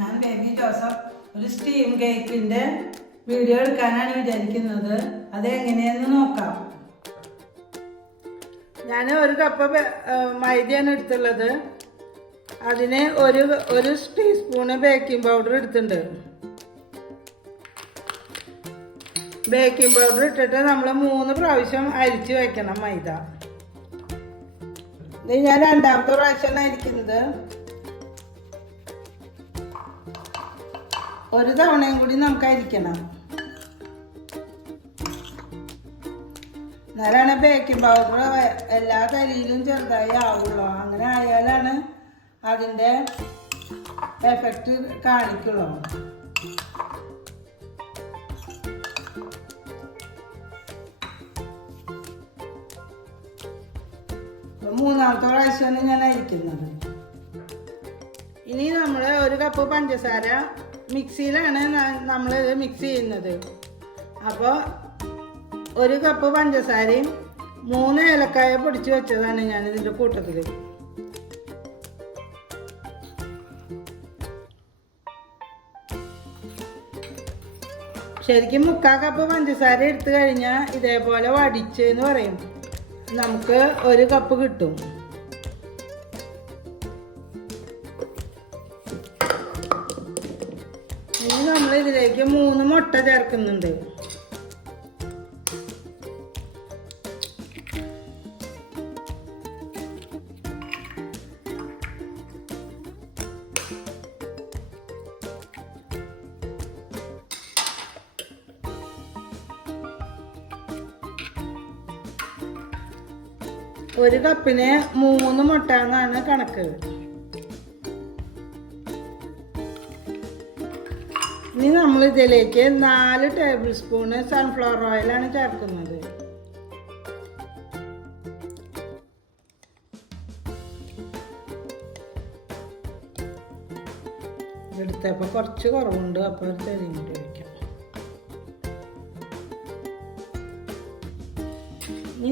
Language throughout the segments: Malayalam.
ഞാൻ ബേബി ജോസഫ് ഒരു സ്റ്റീം കേക്കിൻ്റെ വീഡിയോ എടുക്കാനാണ് വിചാരിക്കുന്നത്. അതെങ്ങനെയെന്ന് നോക്കാം. ഞാൻ ഒരു കപ്പ് മൈദയാണ് എടുത്തുള്ളത്. അതിന് ഒരു ടീസ്പൂണ് ബേക്കിംഗ് പൗഡർ എടുത്തിട്ടുണ്ട്. ബേക്കിംഗ് പൗഡർ ഇട്ടിട്ട് നമ്മൾ 3 പ്രാവശ്യം അരിച്ച് വയ്ക്കണം മൈദ. ഇത് ഞാൻ രണ്ടാമത്തെ പ്രാവശ്യമാണ് അരിക്കുന്നത്. ഒരു തവണയും കൂടി നമുക്ക് അരിക്കണം. എന്നാലാണ് ബേക്കിംഗ് പൗഡർ എല്ലാ തരിയിലും ചെറുതായി ആവുള്ളൂ. അങ്ങനെ ആയാലാണ് അതിൻ്റെ എഫക്റ്റ് കാണിക്കുള്ളൂ. മൂന്നാമത്തെ പ്രാവശ്യമാണ് ഞാൻ അരിക്കുന്നത്. ഇനി നമ്മൾ ഒരു കപ്പ് പഞ്ചസാര മിക്സിയിലാണ് നമ്മളിത് മിക്സ് ചെയ്യുന്നത്. അപ്പോൾ ഒരു കപ്പ് പഞ്ചസാരയും 3 ഏലക്കായ പൊടിച്ച് വെച്ചതാണ് ഞാൻ ഇതിൻ്റെ കൂട്ടത്തിൽ. ശരിക്കും 3/4 കപ്പ് പഞ്ചസാര എടുത്തു കഴിഞ്ഞാൽ ഇതേപോലെ വടിച്ച് എന്ന് പറയും, നമുക്ക് 1 കപ്പ് കിട്ടും. ഇനി നമ്മൾ ഇതിലേക്ക് 3 മുട്ട ചേർക്കുന്നുണ്ട്. ഒരു കപ്പിന് 3 മുട്ട എന്നാണ് കണക്ക്. ഇനി നമ്മൾ ഇതിലേക്ക് 4 ടേബിൾ സ്പൂണ് സൺഫ്ലവർ ഓയിലാണ് ചേർക്കുന്നത്. എടുത്തപ്പോൾ കുറച്ച് കുറവുണ്ട്, അപ്പോൾ ഒരു തരിയും കൂടി വയ്ക്കാം.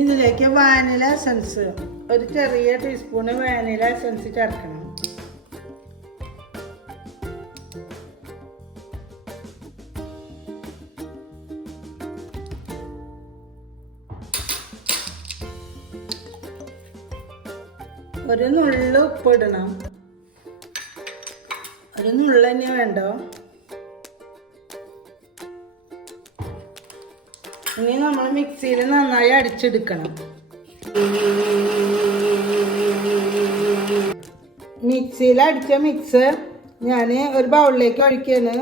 ഇതിലേക്ക് വാനില എസൻസ്, ഒരു ചെറിയ ടീസ്പൂണ് വാനില എസൻസ് ചേർക്കണം. ഒരു നുള്ളു ഉപ്പിടണം. ഒരു നുള്ളു തന്നെ വേണ്ടോ. ഇനി നമ്മൾ മിക്സിയിൽ നന്നായി അടിച്ചെടുക്കണം. മിക്സിയിൽ അടിച്ച മിക്സ് ഞാൻ ഒരു ബൗളിലേക്ക് ഒഴിക്കുകയാണ്.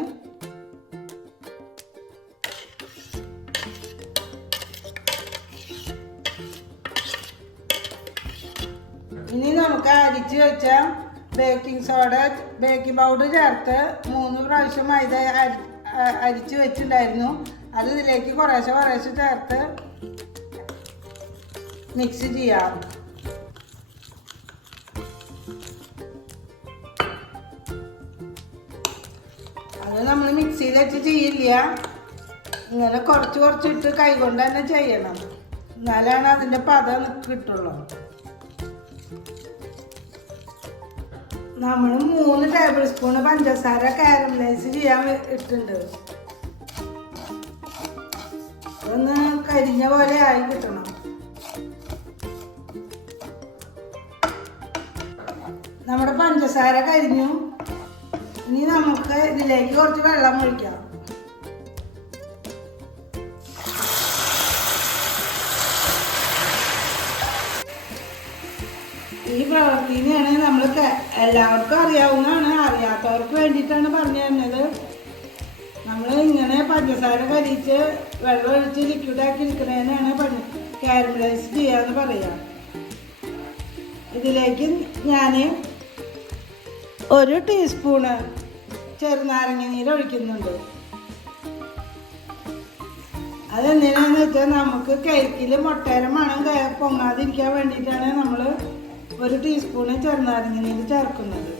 ഇനി നമുക്ക് അരിച്ച് വെച്ച ബേക്കിംഗ് പൗഡർ ചേർത്ത് 3 പ്രാവശ്യം മൈദ അരിച്ച് വെച്ചിട്ടുണ്ടായിരുന്നു. അത് ഇതിലേക്ക് കുറേശ്ശെ ചേർത്ത് മിക്സ് ചെയ്യാം. അത് നമ്മൾ മിക്സിയിൽ വെച്ച് ചെയ്യില്ല, ഇങ്ങനെ കുറച്ചിട്ട് കൈകൊണ്ട് തന്നെ ചെയ്യണം. എന്നാലാണ് അതിൻ്റെ പദം കിട്ടുള്ളൂ. നമ്മൾ 3 ടേബിൾ സ്പൂണ് പഞ്ചസാര കാരമലൈസ് ചെയ്യാൻ ഇട്ടിട്ടുണ്ട്. ഒന്ന് കരിഞ്ഞ പോലെ ആയി കിട്ടണം. നമ്മുടെ പഞ്ചസാര കരിഞ്ഞു. ഇനി നമുക്ക് ഇതിലേക്ക് കുറച്ച് വെള്ളം ഒഴിക്കാം. ഈ പ്രവൃത്തിനെയാണ് നമ്മൾ എല്ലാവർക്കും അറിയാവുന്നതാണ്, അറിയാത്തവർക്ക് വേണ്ടിയിട്ടാണ് പറഞ്ഞു തരുന്നത്. നമ്മൾ ഇങ്ങനെ പഞ്ചസാര കരിച്ച് വെള്ളം ഒഴിച്ച് ലിക്വിഡാക്കി എടുക്കുന്നതിനാണ് കാരമലൈസ് ചെയ്യാന്ന് പറയാം. ഇതിലേക്ക് ഞാൻ 1 ടീസ്പൂണ് ചെറുനാരങ്ങ നീര് ഒഴിക്കുന്നുണ്ട്. അതെന്തിനാന്ന് വെച്ചാൽ നമുക്ക് കേക്കിൽ മുട്ടയുടെ മണം പൊങ്ങാതിരിക്കാൻ വേണ്ടിയിട്ടാണ് നമ്മൾ 1 ടീസ്പൂണ് ചെറുനാരങ്ങ നീര് ചേർക്കുന്നത്.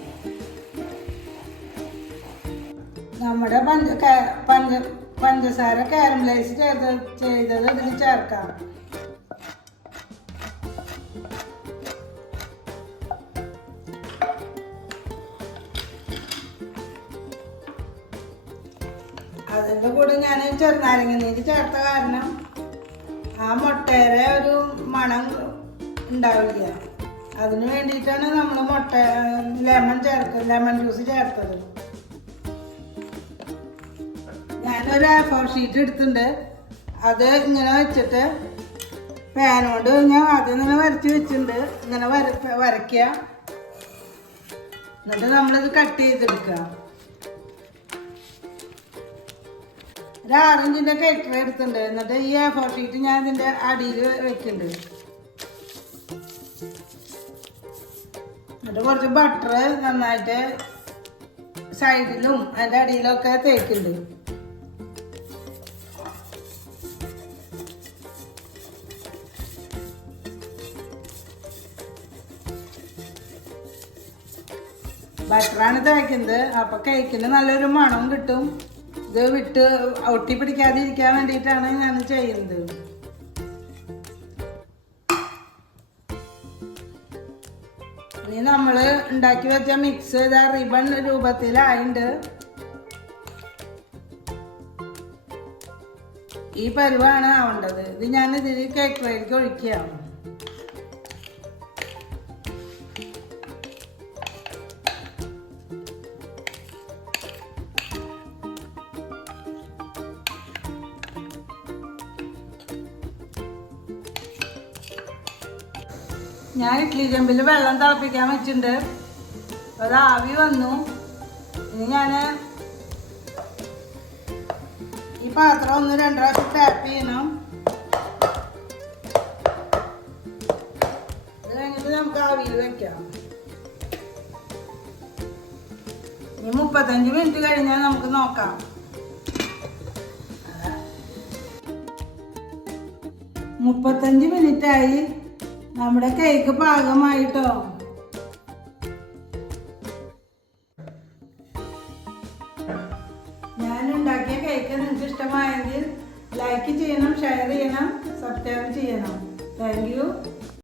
നമ്മുടെ പഞ്ചസാര കാരമലൈസ് ചെയ്തത് ഇതിൽ ചേർക്കാം. അതിൻ്റെ കൂടെ ഞാൻ ചെറുനാരങ്ങ നീര് ചേർത്ത കാരണം ആ മുട്ടയുടെ ഒരു മണം ഉണ്ടാവില്ല. അതിന് വേണ്ടിയിട്ടാണ് നമ്മൾ ലെമൺ ജ്യൂസ് ചേർത്തത്. ഞാനൊരു A4 ഷീറ്റ് എടുത്തിട്ടുണ്ട്. അത് ഇങ്ങനെ വെച്ചിട്ട് പാനോണ്ട് ഞാൻ ആദ്യം ഇങ്ങനെ വരച്ച് വെച്ചിട്ടുണ്ട്. ഇങ്ങനെ വരയ്ക്കുക. എന്നിട്ട് നമ്മളിത് കട്ട് ചെയ്തെടുക്കുക. ഒരു 6 ഇഞ്ചിൻ്റെ കട്ടർ എടുത്തിട്ടുണ്ട്. എന്നിട്ട് ഈ A4 ഷീറ്റ് ഞാൻ ഇതിൻ്റെ അടിയിൽ വെക്കുന്നുണ്ട്. എന്നിട്ട് കുറച്ച് ബട്ടർ നന്നായിട്ട് സൈഡിലും അതിൻ്റെ അടിയിലൊക്കെ തേക്കുന്നുണ്ട്. ബട്ടറാണ് തേക്കുന്നത്. അപ്പം കേക്കിന് നല്ലൊരു മണവും കിട്ടും. ഇത് വിട്ട് ഒട്ടി പിടിക്കാതിരിക്കാൻ വേണ്ടിയിട്ടാണ് ഞാൻ ചെയ്യുന്നത്. ഇനി നമ്മൾ ഉണ്ടാക്കി വെച്ച മിക്സ് ഇതാ റിബൺ രൂപത്തിലായിട്ടുണ്ട്. ഈ പരുവാണ് ആവേണ്ടത്. ഇത് ഞാൻ ഇതിൽ കേക്ക് ട്രേയിലേക്ക് ഒഴിക്കുകയാണ്. ഞാൻ ഇഡ്ഡലി ചെമ്പിൽ വെള്ളം തിളപ്പിക്കാൻ വെച്ചിട്ടുണ്ട്. അത് ആവി വന്നു. ഇനി ഞാൻ ഈ പാത്രം 1-2 പ്രാവശ്യം ടാപ്പ് ചെയ്യണം. അത് കഴിഞ്ഞിട്ട് നമുക്ക് ആവിയിൽ വെക്കാം. ഇനി 35 മിനിറ്റ് കഴിഞ്ഞാൽ നമുക്ക് നോക്കാം. 35 മിനിറ്റായി. നമ്മുടെ കേക്ക് പാകമായിട്ടോ. ഞാൻ ഉണ്ടാക്കിയ കേക്ക് നിങ്ങൾക്ക് ഇഷ്ടമായെങ്കിൽ ലൈക്ക് ചെയ്യണം, ഷെയർ ചെയ്യണം, സബ്സ്ക്രൈബ് ചെയ്യണം. Thank you.